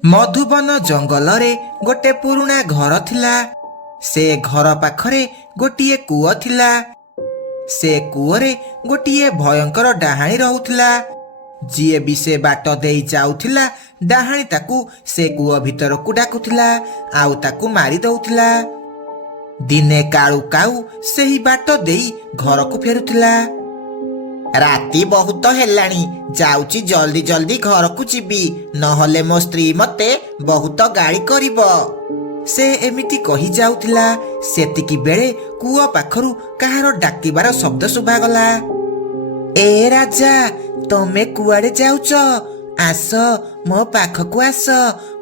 ମଧୁବନ ଜଙ୍ଗଲରେ ଗୋଟେ ପୁରୁଣା ଘର ଥିଲା। ସେ ଘର ପାଖରେ ଗୋଟିଏ କୂଅ ଥିଲା। ସେ କୂଅରେ ଗୋଟିଏ ଭୟଙ୍କର ଡାହାଣୀ ରହୁଥିଲା। ଯିଏ ବି ସେ ବାଟ ଦେଇ ଯାଉଥିଲା, ଡାହାଣୀ ତାକୁ ସେ କୂଅ ଭିତରକୁ ଡାକୁଥିଲା ଆଉ ତାକୁ ମାରି ଦଉଥିଲା। ଦିନେ କାଳୁ କାଉ ସେହି ବାଟ ଦେଇ ଘରକୁ ଫେରୁଥିଲା। ରାତି ବହୁତ ହେଲାଣି, ଯାଉଛି ଜଲ୍ଦି ଜଲ୍ଦି ଘରକୁ ଯିବି, ନହେଲେ ମୋ ସ୍ତ୍ରୀ ମତେ ବହୁତ ଗାଳି କରିବ। ସେ ଏମିତି କହି ଯାଉଥିଲା। ସେତିକି ବେଳେ କୂଅ ପାଖରୁ କାହାର ଡାକିବାର ଶବ୍ଦ ଶୁଭାଗଲା। ଏ ରାଜା, ତମେ କୁଆଡେ ଯାଉଛ? ଆସ, ମୋ ପାଖକୁ ଆସ,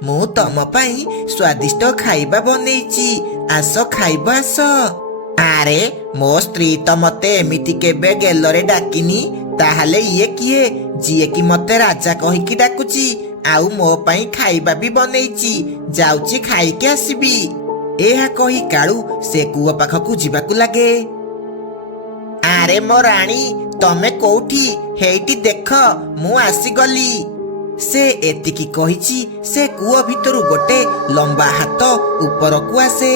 ମୁଁ ତମ ପାଇଁ ସ୍ୱାଦିଷ୍ଟ ଖାଇବା ବନେଇଛି, ଆସ ଖାଇବ ଆସ। ଆରେ, ମୋ ସ୍ତ୍ରୀ ତ ମତେ ଏମିତି କେବେ ଗେଲରେ ଡାକିନି। ତାହେଲେ ଇଏ କିଏ ଯିଏକି ମତେ ରାଜା କହିକି ଡାକୁଛି ଆଉ ମୋ ପାଇଁ ଖାଇବା ବି ବନେଇଛି? ଯାଉଛି ଖାଇକି ଆସିବି। ଏହା କହି କାଳୁ ସେ କୂଅ ପାଖକୁ ଯିବାକୁ ଲାଗେ। ଆରେ ମୋ ରାଣୀ, ତମେ କୋଉଠି? ହେଇଟି ଦେଖ, ମୁଁ ଆସିଗଲି। ସେ ଏତିକି କହିଛି ସେ କୂଅ ଭିତରୁ ଗୋଟେ ଲମ୍ବା ହାତ ଉପରକୁ ଆସେ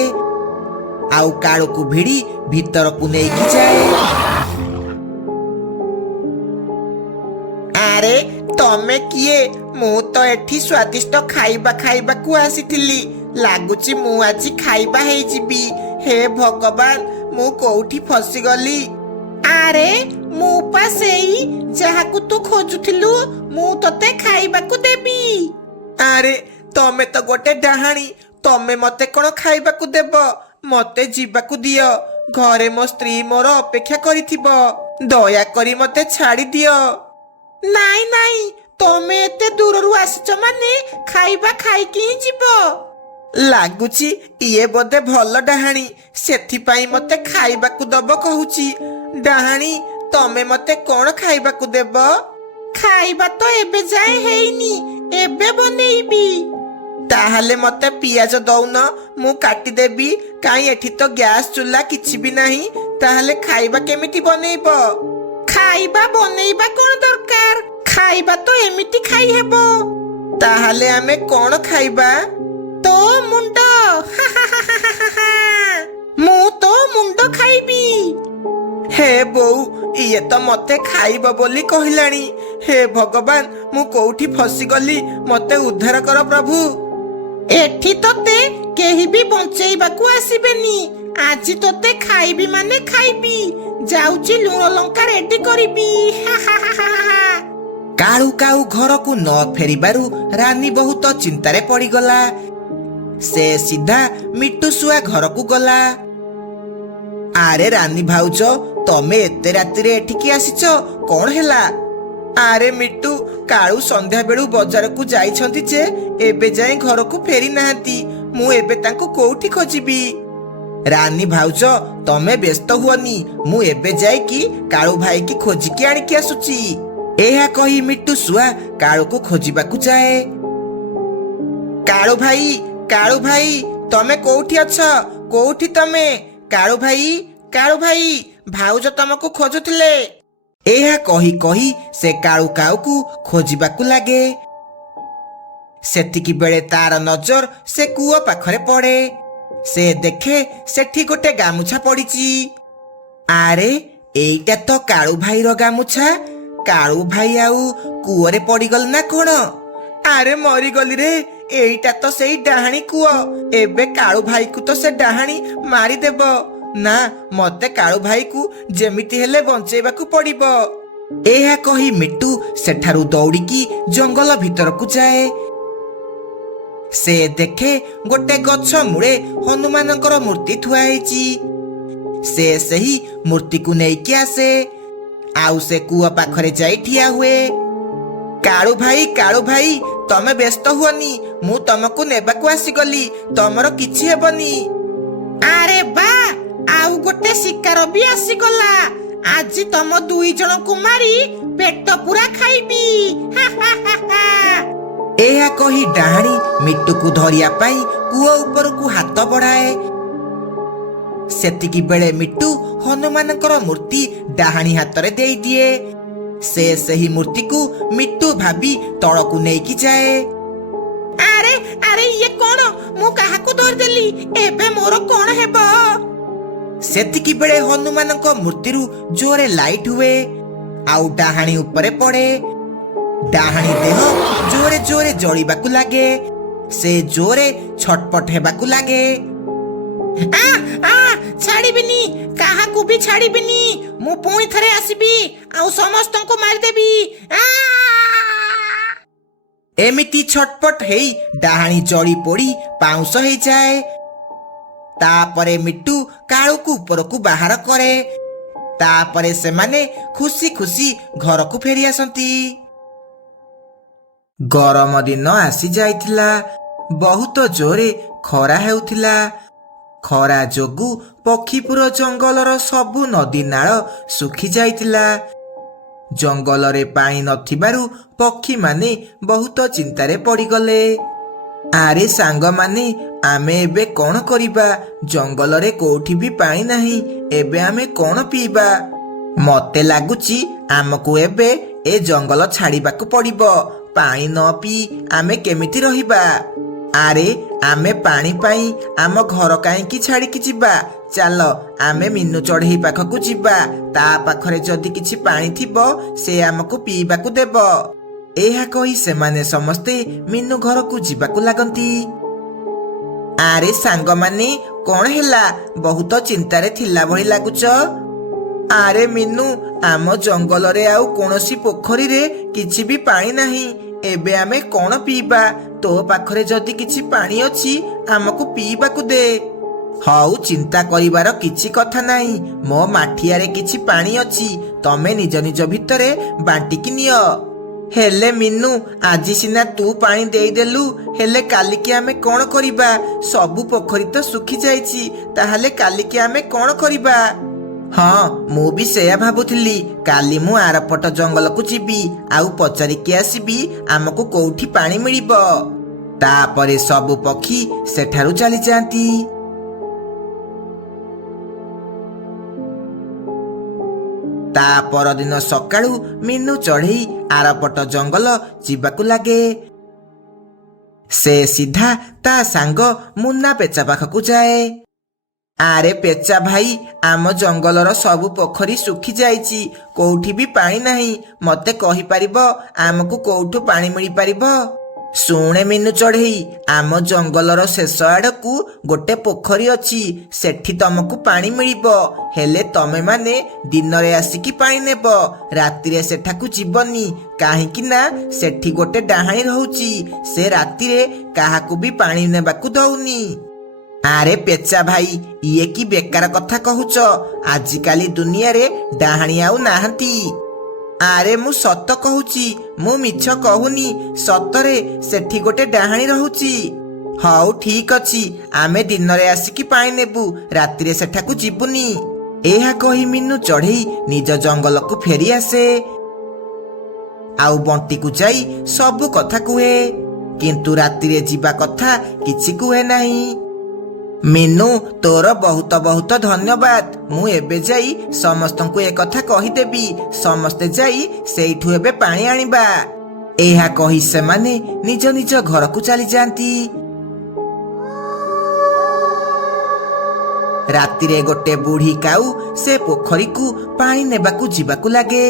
ଆଉ କାଳୁକୁ ଭିଡ଼ି ଭିତରକୁ ନେଇକି ଯାଏ। ଆରେ, ତମେ କିଏ? ମୁଁ ତ ଏଠି ସ୍ୱାଦିଷ୍ଟ ଖାଇବା ଖାଇବାକୁ ଆସିଥିଲି। ଲାଗୁଛି ମୁଁ ଆଜି ଖାଇବା ହେଇଯିବି। ହେ ଭଗବାନ, ମୁଁ କୋଉଠି ଫସିଗଲି? ଆରେ, ମୁଁ ପା ସେଇ ଯାହାକୁ ତୁ ଖୋଜୁଥିଲୁ। ମୁଁ ତତେ ଖାଇବାକୁ ଦେବି। ଆରେ, ତମେ ତ ଗୋଟେ ଡାହାଣୀ, ତମେ ମତେ କଣ ଖାଇବାକୁ ଦେବ? ମତେ ଯିବାକୁ ଦିଅ, ଘରେ ମୋ ସ୍ତ୍ରୀ ମୋର ଅପେକ୍ଷା କରିଥିବ। ଦୟାକରି ମତେ ଛାଡ଼ି ଦିଅ। ନାଇଁ ନାଇଁ, ତମେ ଏତେ ଦୂରରୁ ଆସିଛ ମାନେ ଖାଇବା ଖାଇକି ହିଁ ଯିବ। ଲାଗୁଛି ଇଏ ବୋଧେ ଭଲ ଡାହାଣୀ, ସେଥିପାଇଁ ମତେ ଖାଇବାକୁ ଦବ କହୁଛି। ଡାହାଣୀ, ତମେ ମତେ କଣ ଖାଇବାକୁ ଦେବ? ଖାଇବା ତ ଏବେ ଯାଏ ହେଇନି, ଏବେ ବନେଇବି। ତାହେଲେ ମତେ ପିଆଜ ଦଉନ, ମୁଁ କାଟିଦେବି। କାଇଁ, ଏଠି ତ ଗ୍ୟାସ ଚୁଲା କିଛି ବି ନାହିଁ। ତାହେଲେ ଖାଇବା କେମିତି ବନେଇବ? ଖାଇବା ବନେଇବା କଣ ଦରକାର, ଖାଇବା ତ ଏମିତି ଖାଇହେବ। ତାହେଲେ ଆମେ କଣ ଖାଇବା? ତୋ ମୁଣ୍ଡ। ମୁଁ ତୋ ମୁଣ୍ଡ ଖାଇବି। ହେ ବୋଉ, ଇଏ ତ ମତେ ଖାଇବ ବୋଲି କହିଲାଣି। ହେ ଭଗବାନ, ମୁଁ କୋଉଠି ଫସିଗଲି? ମତେ ଉଦ୍ଧାର କର ପ୍ରଭୁ। ଏଠି ତତେ କେହି ବି ବଞ୍ଚେଇବାକୁ ଆସିବେନି। ଆଜି ତତେ ଖାଇବି ମାନେ ଖାଇବି। ଯାଉଛି ଲୁଣ ଲଙ୍କା ରେଡି କରିବି। କାଳୁ କାଉ ଘରକୁ ନ ଫେରିବାରୁ ରାନୀ ବହୁତ ଚିନ୍ତାରେ ପଡିଗଲା। ସେ ସିଧା ମିଟୁ ଶୁଆ ଘରକୁ ଗଲା। ଆରେ ରାନୀ ଭାଉଜ, ତମେ ଏତେ ରାତିରେ ଏଠିକି ଆସିଛ, କଣ ହେଲା? ଆରେ ମିଟୁ, କାଳୁ ସନ୍ଧ୍ୟା ବେଳୁ ବଜାରକୁ ଯାଇଛନ୍ତି ଯେ ଏବେ ଯାଏ ଘରକୁ ଫେରି ନାହାନ୍ତି। ମୁଁ ଏବେ ତାଙ୍କୁ କୋଉଠି ଖୋଜିବି? ରାନୀ ଭାଉଜ, ତମେ ବ୍ୟସ୍ତ ହୁଅନି, ମୁଁ ଏବେ ଯାଇକି କାଳୁ ଭାଇକି ଖୋଜିକି ଆଣିକି ଆସୁଛି। ଏହା କହି ମିଟୁ ଶୁଆ କାଳୁକୁ ଖୋଜିବାକୁ ଯାଏ। କାଳୁ ଭାଇ, କାଳୁ ଭାଇ, ତମେ କୋଉଠି ଅଛ? କୋଉଠି ତମେ? କାଳୁ ଭାଇ, କାଳୁ ଭାଇ, ଭାଉଜ ତମକୁ ଖୋଜୁଥିଲେ। ଏହା କହି କହି ସେ କାଳୁ କାଉକୁ ଖୋଜିବାକୁ ଲାଗେ। ସେତିକି ବେଳେ ତାର ନଜର ସେ କୂଅ ପାଖରେ ପଡେ। ସେ ଦେଖେ ସେଠି ଗୋଟେ ଗାମୁଛା ପଡିଛି। ଆରେ, ଏଇଟା ତ କାଳୁ ଭାଇର ଗାମୁଛା। କାଳୁ ଭାଇ ଆଉ କୂଅରେ ପଡିଗଲେ ନା କଣ? ଆରେ ମରିଗଲି ରେ, ଏଇଟା ତ ସେଇ ଡାହାଣୀ କୂଅ। ଏବେ କାଳୁ ଭାଇକୁ ତ ସେ ଡାହାଣୀ ମାରିଦେବ। ନା, ମତେ କାଳୁ ଭାଇକୁ ଯେମିତି ହେଲେ ବଞ୍ଚେଇବାକୁ ପଡିବ। ଏହା କହି ମିଟୁ ସେଠାରୁ ଦୌଡ଼ିକି ଜଙ୍ଗଲ ଭିତରକୁ ଯାଏ। ସେ ଦେଖେ ଗୋଟେ ଗଛ ମୂଳେ ହନୁମାନଙ୍କର ମୂର୍ତ୍ତି ଥୁଆ ହେଇଛି। ସେ ସେହି ମୂର୍ତ୍ତିକୁ ନେଇକି ଆସେ ଆଉ ସେ କୂଅ ପାଖରେ ଯାଇ ଠିଆ ହୁଏ। କାଳୁ ଭାଇ, କାଳୁ ଭାଇ, ତମେ ବ୍ୟସ୍ତ ହୁଅନି, ମୁଁ ତମକୁ ନେବାକୁ ଆସିଗଲି, ତମର କିଛି ହେବନି। ଆରେ ବା, ଆଉ ଗୋଟେ ଶିକାର ବି ଆସିଗଲା। ଆଜି ତମ ଦୁଇ ଜଣଙ୍କୁ ମାରି ପେଟ ପୁରା ଖାଇବି। ଏହା କହି ଡାହାଣୀ ମିଟୁକୁ ଧରିବା ପାଇଁ କୂଅ ଉପରକୁ ହାତ ବଢାଏ। ସେତିକି ବେଳେ ମିଟୁ ହନୁମାନଙ୍କର ମୂର୍ତ୍ତି ଡାହାଣୀ ହାତରେ ଦେଇଦିଏ। ସେ ସେହି ମୂର୍ତ୍ତିକୁ ମିଟୁ ଭାବି ତଳକୁ ନେଇକି ଯାଏ। ଆରେ ମୁଁ କାହାକୁ ଧରିଦେଲି ଏବେ ମୋର କଣ ହେବ? ସେତିକି ବେଳେ ହନୁମାନଙ୍କ ମୂର୍ତ୍ତିରୁ ଜୋରେ ଲାଇଟ୍ ହୁଏ ଆଉ ଡାହାଣୀ ଉପରେ ପଡେ। ଡାହାଣୀ ଦେହ ଜୋରେ ଜୋରେ ଜଳିବାକୁ ଲାଗେ। ସେ ଜୋରେ ଛଟପଟ ହେବାକୁ ଲାଗେ। ଛାଡ଼ିବିନି, କାହାକୁ ବି ଛାଡ଼ିବିନି। ମୁଁ ପୁଣି ଥରେ ଆସିବି ଆଉ ସମସ୍ତଙ୍କୁ ମାରିଦେବି। ଏମିତି ଛଟପଟ ହେଇ ଡାହାଣୀ ଜଳି ପୋଡ଼ି ପାଉଁଶ ହେଇଯାଏ। ତାପରେ ମିଟୁ କାଳୁକୁ ଉପରକୁ ବାହାର କରେ। ତାପରେ ସେମାନେ ଖୁସି ଖୁସି ଘରକୁ ଫେରି ଆସନ୍ତି। ଗରମ ଦିନ ଆସି ଯାଇଥିଲା। ବହୁତ ଜୋରେ ଖରା ହେଉଥିଲା। ଖରା ଯୋଗୁ ପକ୍ଷୀପୁର ଜଙ୍ଗଲର ସବୁ ନଦୀ ନାଳ ଶୁଖି ଯାଇଥିଲା। ଜଙ୍ଗଲରେ ପାଣି ନଥିବାରୁ ପକ୍ଷୀମାନେ ବହୁତ ଚିନ୍ତାରେ ପଡ଼ିଗଲେ। ଆରେ ସାଙ୍ଗମାନେ, ଆମେ ଏବେ କଣ କରିବା? ଜଙ୍ଗଲରେ କୋଉଠି ବି ପାଣି ନାହିଁ। ଏବେ ଆମେ କଣ ପିଇବା? ମତେ ଲାଗୁଛି ଆମକୁ ଏବେ ଏ ଜଙ୍ଗଲ ଛାଡ଼ିବାକୁ ପଡ଼ିବ। ପାଣି ନ ପିଇ ଆମେ କେମିତି ରହିବା? ଆରେ ଆମେ ପାଣି ପାଇଁ ଆମ ଘର କାହିଁକି ଛାଡ଼ିକି ଯିବା? ଚାଲ ଆମେ ମିନୁ ଚଢ଼େଇ ପାଖକୁ ଯିବା। ତା ପାଖରେ ଯଦି କିଛି ପାଣି ଥିବ ସେ ଆମକୁ ପିଇବାକୁ ଦେବ। ଏହା କହି ସେମାନେ ସମସ୍ତେ ମିନୁ ଘରକୁ ଯିବାକୁ ଲାଗନ୍ତି। ଆରେ ସାଙ୍ଗମାନେ, କଣ ହେଲା? ବହୁତ ଚିନ୍ତାରେ ଥିଲା ଭଳି ଲାଗୁଛ। ଆରେ ମିନୁ, ଆମ ଜଙ୍ଗଲରେ ଆଉ କୌଣସି ପୋଖରୀରେ କିଛି ବି ପାଣି ନାହିଁ। ଏବେ ଆମେ କଣ ପିଇବା? ତୋ ପାଖରେ ଯଦି କିଛି ପାଣି ଅଛି ଆମକୁ ପିଇବାକୁ ଦେ। ହଉ, ଚିନ୍ତା କରିବାର କିଛି କଥା ନାହିଁ। ମୋ ମାଠିଆରେ କିଛି ପାଣି ଅଛି। ତମେ ନିଜ ନିଜ ଭିତରେ ବାଣ୍ଟିକି ନିଅ। ହେଲେ ମିନୁ, ଆଜି ସିନା ତୁ ପାଣି ଦେଇଦେଲୁ, ହେଲେ କାଲିକି ଆମେ କଣ କରିବା? ସବୁ ପୋଖରୀ ତ ଶୁଖି ଯାଇଛି। ତାହେଲେ କାଲିକି ଆମେ କଣ କରିବା? ହଁ, ମୁଁ ବି ସେୟା ଭାବୁଥିଲି। କାଲି ମୁଁ ଆରପଟ ଜଙ୍ଗଲକୁ ଯିବି ଆଉ ପଚାରିକି ଆସିବି ଆମକୁ କୋଉଠି ପାଣି ମିଳିବ। ତାପରେ ସବୁ ପକ୍ଷୀ ସେଠାରୁ ଚାଲିଯାଆନ୍ତି। ତା ପରଦିନ ସକାଳୁ ମିନୁ ଚଢ଼େଇ ଆରପଟ ଜଙ୍ଗଲ ଯିବାକୁ ଲାଗେ। ସେ ସିଧା ତା ସାଙ୍ଗ ମୁନା ପେଚା ପାଖକୁ ଯାଏ। ଆରେ ପେଚା ଭାଇ, ଆମ ଜଙ୍ଗଲର ସବୁ ପୋଖରୀ ଶୁଖି ଯାଇଛି। କୋଉଠି ବି ପାଣି ନାହିଁ। ମତେ କହିପାରିବ ଆମକୁ କୋଉଠୁ ପାଣି ମିଳିପାରିବ? ଶୁଣେ ମିନୁ ଚଢ଼େଇ, ଆମ ଜଙ୍ଗଲର ଶେଷ ଆଡ଼କୁ ଗୋଟେ ପୋଖରୀ ଅଛି। ସେଠି ତମକୁ ପାଣି ମିଳିବ। ହେଲେ ତମେ ମାନେ ଦିନରେ ଆସିକି ପାଣି ନେବ। ରାତିରେ ସେଠାକୁ ଯିବନି, କାହିଁକି ନା ସେଠି ଗୋଟେ ଡାହାଣୀ ରହୁଛି। ସେ ରାତିରେ କାହାକୁ ବି ପାଣି ନେବାକୁ ଦଉନି। ଆରେ ପେଚା ଭାଇ, ଇଏ କି ବେକାର କଥା କହୁଛ? ଆଜିକାଲି ଦୁନିଆରେ ଡାହାଣୀ ଆଉ ନାହାନ୍ତି। ଆରେ ମୁଁ ସତ କହୁଛି, ମୁଁ ମିଛ କହୁନି। ସତରେ ସେଠି ଗୋଟେ ଡାହାଣୀ ରହୁଛି। ହଉ ଠିକ ଅଛି, ଆମେ ଦିନରେ ଆସିକି ପାଣି ନେବୁ, ରାତିରେ ସେଠାକୁ ଯିବୁନି। ଏହା କହି ମିନୁ ଚଢ଼େଇ ନିଜ ଜଙ୍ଗଲକୁ ଫେରି ଆସେ ଆଉ ବଣ୍ଟିକୁ ଯାଇ ସବୁ କଥା କୁହେ। କିନ୍ତୁ ରାତିରେ ଯିବା କଥା କିଛି କୁହେ ନାହିଁ। ମିନୁ, ତୋର ବହୁତ ବହୁତ ଧନ୍ୟବାଦ। ମୁଁ ଏବେ ଯାଇ ସମସ୍ତଙ୍କୁ ଏକଥା କହିଦେବି। ସମସ୍ତେ ଯାଇ ସେଇଠୁ ଏବେ ପାଣି ଆଣିବା। ଏହା କହି ସେମାନେ ନିଜ ନିଜ ଘରକୁ ଚାଲିଯାଆନ୍ତି। ରାତିରେ ଗୋଟେ ବୁଢୀ କାଉ ସେ ପୋଖରୀକୁ ପାଣି ନେବାକୁ ଯିବାକୁ ଲାଗେ।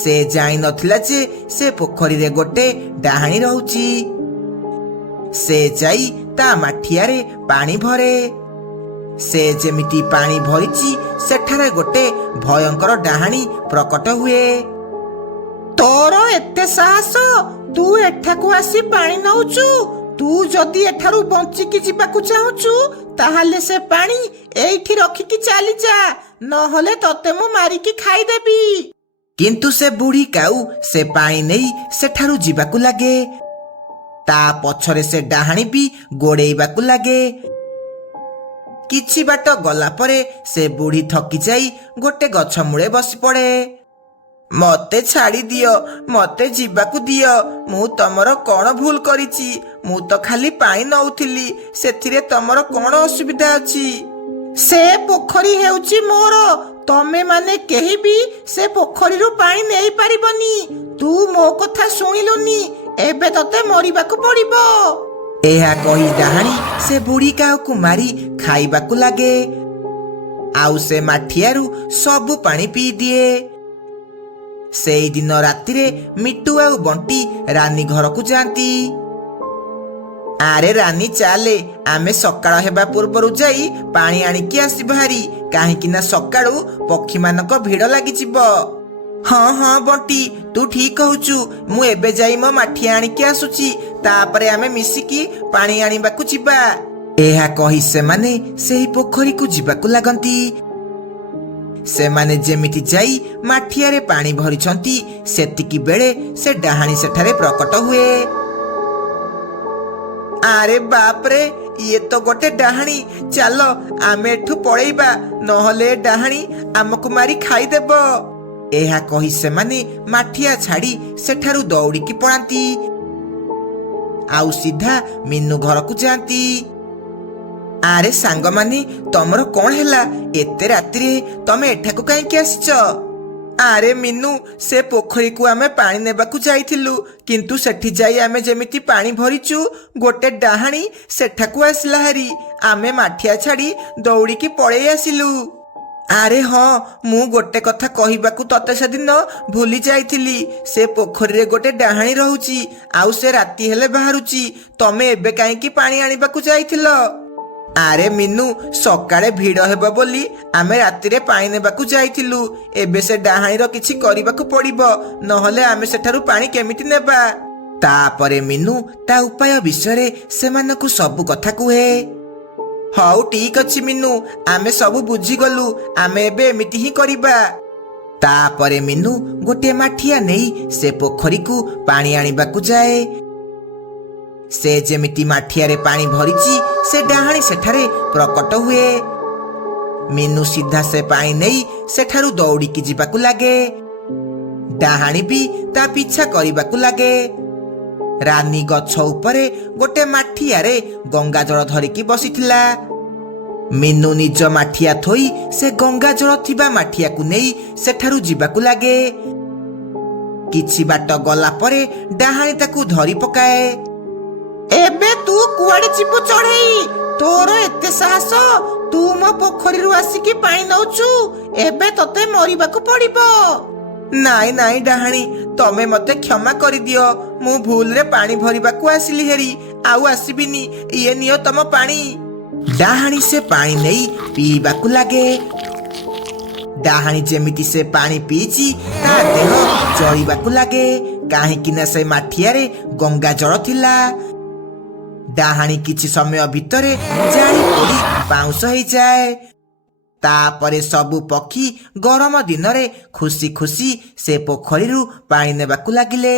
ସେ ଜାଣିନଥିଲା ଯେ ସେ ପୋଖରୀରେ ଗୋଟେ ଡାହାଣୀ ରହୁଛି। ସେ ଯାଇ ତା ମାଠିଆରେ ପାଣି ଭରେ। ସେ ଯେମିତି ପାଣି ଭରିଛି, ସେଠାରେ ଗୋଟେ ଭୟଙ୍କର ଡାହାଣୀ ପ୍ରକଟ ହୁଏ। ତୋର ଏତେ ସାହସ? ତୁ ଏଠାକୁ ଆସି ପାଣି ନଉଛୁ? ତୁ ଯଦି ଏଠାରୁ ବଞ୍ଚିକି ଯିବାକୁ ଚାହୁଁଛୁ ତାହେଲେ ସେ ପାଣି ଏଇଠି ରଖିକି ଚାଲିଯା, ନହେଲେ ତତେ ମୁଁ ମାରିକି ଖାଇଦେବି। କିନ୍ତୁ ସେ ବୁଢୀ କାଉ ସେ ପାଣି ନେଇ ସେଠାରୁ ଯିବାକୁ ଲାଗେ। ତା ପଛରେ ସେ ଡାହାଣୀ ବି ଗୋଡେଇବାକୁ ଲାଗେ। କିଛି ବାଟ ଗଲା ପରେ ସେ ବୁଢୀ ଥକି ଯାଇ ଗୋଟେ ଗଛ ମୂଳେ ବସି ପଡେ। ମତେ ଛାଡ଼ି ଦିଅ, ମତେ ଯିବାକୁ ଦିଅ। ମୁଁ ତମର କଣ ଭୁଲ କରିଛି? ମୁଁ ତ ଖାଲି ପାଣି ନଉଥିଲି, ସେଥିରେ ତମର କଣ ଅସୁବିଧା ଅଛି? ସେ ପୋଖରୀ ହେଉଛି ମୋର। ତମେ ମାନେ କେହି ବି ସେ ପୋଖରୀରୁ ପାଣି ନେଇ ପାରିବନି। ତୁ ମୋ କଥା ଶୁଣିଲୁନି, ଏବେ ତତେ ମରିବାକୁ ପଡିବ। ଏହା କହି ଡାହାଣୀ ସେ ବୁଢୀ କାଉକୁ ମାରି ଖାଇବାକୁ ଲାଗେ। ଆଉ ସେ ମାଠିଆରୁ ସବୁ ପାଣି ପିଇଦିଏ। ସେଇଦିନ ରାତିରେ ମିଟୁ ଆଉ ବଣ୍ଟି ରାନୀ ଘରକୁ ଯାଆନ୍ତି। ଆରେ ରାନୀ ଚାଲେ, ଆମେ ସକାଳ ହେବା ପୂର୍ବରୁ ଯାଇ ପାଣି ଆଣିକି ଆସିବା ହାରି, କାହିଁକି ନା ସକାଳୁ ପକ୍ଷୀମାନଙ୍କ ଭିଡ଼ ଲାଗିଯିବ। ହଁ ହଁ ବଣ୍ଟି, ତୁ ଠିକ କହୁଛୁ। ମୁଁ ଏବେ ଯାଇ ମୋ ମାଠିଆ ଆଣିକି ଆସୁଛି, ତାପରେ ଆମେ ମିଶିକି ପାଣି ଆଣିବାକୁ ଯିବା। ଏହା କହି ସେମାନେ ସେହି ପୋଖରୀକୁ ଯିବାକୁ ଲାଗନ୍ତି। ସେମାନେ ଯେମିତି ଯାଇ ମାଠିଆରେ ପାଣି ଭରିଛନ୍ତି, ସେତିକି ବେଳେ ସେ ଡାହାଣୀ ସେଠାରେ ପ୍ରକଟ ହୁଏ। ଆରେ ବାପରେ, ଇଏ ତ ଗୋଟେ ଡାହାଣୀ। ଚାଲ ଆମେ ଏଠୁ ପଳେଇବା, ନହେଲେ ଡାହାଣୀ ଆମକୁ ମାରି ଖାଇଦେବ। ଏହା କହି ସେମାନେ ମାଠିଆ ଛାଡ଼ି ସେଠାରୁ ଦୌଡ଼ିକି ପଳାନ୍ତି ଆଉ ସିଧା ମିନୁ ଘରକୁ ଯାଆନ୍ତି। ଆରେ ସାଙ୍ଗମାନେ, ତମର କଣ ହେଲା? ଏତେ ରାତିରେ ତମେ ଏଠାକୁ କାହିଁକି ଆସିଛ? ଆରେ ମିନୁ, ସେ ପୋଖରୀକୁ ଆମେ ପାଣି ନେବାକୁ ଯାଇଥିଲୁ, କିନ୍ତୁ ସେଠି ଯାଇ ଆମେ ଯେମିତି ପାଣି ଭରିଛୁ, ଗୋଟେ ଡାହାଣୀ ସେଠାକୁ ଆସିଲା ହାରି। ଆମେ ମାଠିଆ ଛାଡ଼ି ଦୌଡ଼ିକି ପଳେଇ ଆସିଲୁ। ଆରେ ହଁ, ମୁଁ ଗୋଟେ କଥା କହିବାକୁ ତତେ ସେଦିନ ଭୁଲି ଯାଇଥିଲି। ସେ ପୋଖରୀରେ ଗୋଟେ ଡାହାଣୀ ରହୁଛି, ଆଉ ସେ ରାତି ହେଲେ ବାହାରୁଛି। ତମେ ଏବେ କାହିଁକି ପାଣି ଆଣିବାକୁ ଯାଇଥିଲ? ଆରେ ମିନୁ, ସକାଳେ ଭିଡ଼ ହେବ ବୋଲି ଆମେ ରାତିରେ ପାଣି ନେବାକୁ ଯାଇଥିଲୁ। ଏବେ ସେ ଡାହାଣୀର କିଛି କରିବାକୁ ପଡ଼ିବ, ନହେଲେ ଆମେ ସେଠାରୁ ପାଣି କେମିତି ନେବା? ତାପରେ ମିନୁ ତା ଉପାୟ ବିଷୟରେ ସେମାନଙ୍କୁ ସବୁ କଥା କୁହେ। ହଉ ଠିକ ଅଛି ମିନୁ, ଆମେ ସବୁ ବୁଝିଗଲୁ। ଆମେ ଏବେ ଏମିତି ହିଁ କରିବା। ତାପରେ ମିନୁ ଗୋଟିଏ ମାଠିଆ ନେଇ ସେ ପୋଖରୀକୁ ପାଣି ଆଣିବାକୁ ଯାଏ। ସେ ଯେମିତି ମାଠିଆରେ ପାଣି ଭରିଛି, ସେ ଡାହାଣୀ ସେଠାରେ ପ୍ରକଟ ହୁଏ। ମିନୁ ସିଧା ସେ ପାଣି ନେଇ ସେଠାରୁ ଦୌଡ଼ିକି ଯିବାକୁ ଲାଗେ। ଡାହାଣୀ ବି ତା ପିଛା କରିବାକୁ ଲାଗେ। ରାନୀ ଗଛ ଉପରେ ଗୋଟେ ମାଠିଆରେ ଗଙ୍ଗା ଜଳ ଧରିକି ବସିଥିଲା। ମିନୁ ନିଜ ମାଠିଆ ଥୋଇ ସେ ଗଙ୍ଗା ଜଳ ଥିବା ମାଠିଆକୁ ନେଇ ସେଠାରୁ ଯିବାକୁ ଲାଗେ। କିଛି ବାଟ ଗଲା ପରେ ଡାହାଣୀ ତାକୁ ଧରି ପକାଏ। ଏବେ ତୁ କୁଆଡେ ଯିବୁ ଚଢେଇ? ତୋର ଏତେ ସାହସ? ତୁ ମୋ ପୋଖରୀରୁ ଆସିକି ପାଣି ନଉଛୁ? ଏବେ ତତେ ମରିବାକୁ ପଡିବ। ନାଇଁ ନାଇଁ ଡାହାଣୀ, ତମେ ମତେ କ୍ଷମା କରିଦିଅ। ମୁଁ ଭୁଲରେ ପାଣି ଭରିବାକୁ ଆସିଲି ହେରି, ଆଉ ଆସିବିନି। ଇଏ ନିଅ ତମ ପାଣି। ଡାହାଣୀ ସେ ପାଣି ନେଇ ପିଇବାକୁ ଲାଗେ। ଡାହାଣୀ ଯେମିତି ସେ ପାଣି ପିଇଛି, ତା ଦେହ ଜଳିବାକୁ ଲାଗେ, କାହିଁକି ନା ସେ ମାଠିଆରେ ଗଙ୍ଗା ଜଳ ଥିଲା। ଡାହାଣୀ କିଛି ସମୟ ଭିତରେ ଜାଳି ପୋଡ଼ି ପାଉଁଶ ହେଇଯାଏ। ତାପରେ ସବୁ ପକ୍ଷୀ ଗରମ ଦିନରେ ଖୁସି ଖୁସି ସେ ପୋଖରୀରୁ ପାଣି ନେବାକୁ ଲାଗିଲେ।